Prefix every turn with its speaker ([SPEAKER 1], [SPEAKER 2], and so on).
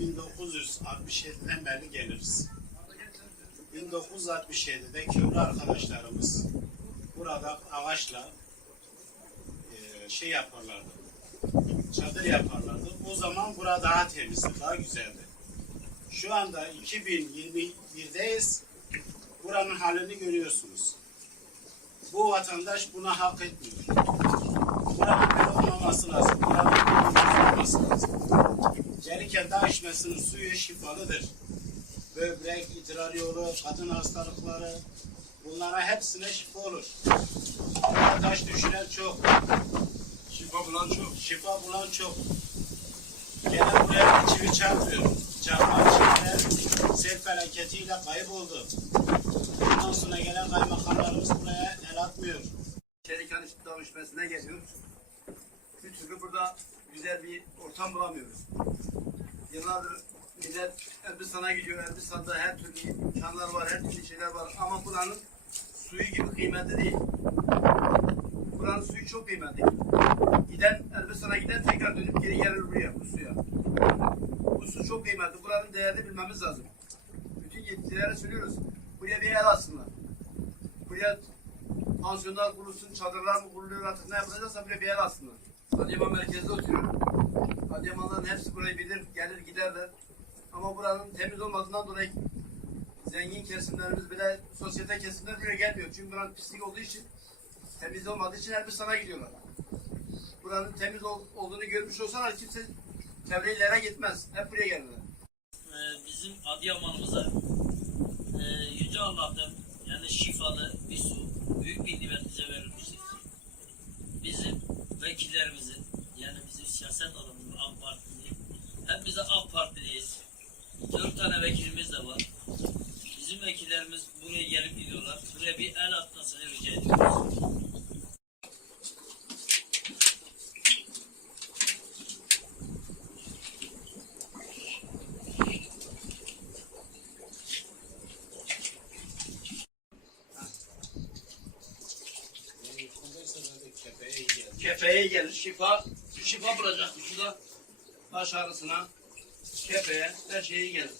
[SPEAKER 1] 1967'den beri geliriz. 1967'de köylü arkadaşlarımız burada ağaçla e, şey yaparlardı. Çadır yaparlardı. O zaman burada daha temizdi, daha güzeldi. Şu anda 2021'deyiz. Buranın halini görüyorsunuz. Bu vatandaş buna hak etmiyor. Buranın olmaması lazım. Buranın olmaması lazım. Cerike dağ içmesinin suyu şifalıdır. Böbrek, idrar yolu, kadın hastalıkları bunlara hepsine şifa olur. Taş düşüren çok. Şifa bulan çok. Şifa bulan çok. Gene buraya çivi çarpmıyor. Çarpma çiviler sel felaketiyle kayboldu. Ondan sonra gelen kaymakamlarımız buraya el atmıyor.
[SPEAKER 2] Çelikan danışmasına geliyoruz. Bir türlü burada güzel bir ortam bulamıyoruz. Yıllardır millet Elbistan'a gidiyor. Elbistan'da her türlü imkanlar var, her türlü şeyler var. Ama buranın suyu gibi kıymetli değil. Buranın suyu çok kıymetli. Giden Elbistan'a giden tekrar dönüp geri gelir buraya bu suya. Bu su çok kıymetli. Buranın değerini bilmemiz lazım. Bütün yetkililere söylüyoruz. Buraya bir el atsınlar. Buraya pansiyonlar kurulsun, çadırlar mı kuruluyor artık ne yapılacaksa buraya bir yer aslında. Adıyaman merkezde oturuyorum. Adıyamanların hepsi burayı bilir, gelir giderler. Ama buranın temiz olmadığından dolayı zengin kesimlerimiz bile sosyete kesimler buraya gelmiyor. Çünkü buranın pislik olduğu için, temiz olmadığı için Elbistan'a gidiyorlar. Buranın temiz ol- olduğunu görmüş olsalar kimse çevre illere gitmez. Hep buraya gelirler.
[SPEAKER 3] Ee, bizim Adıyaman'ımıza e, Yüce Allah'tan yani şifalı bir su büyük bir nimet bize verilmiştir. Bizim vekillerimizin yani bizim siyaset adamımız AK Partili hep bize AK Partiliyiz. Dört tane vekilimiz de var. Bizim vekillerimiz buraya gelip gidiyorlar. Buraya bir el atmasını rica ediyoruz.
[SPEAKER 2] Kefeye gelir şifa. Şifa bulacak bu suda. Baş ağrısına, kefeye, her şeye gelir.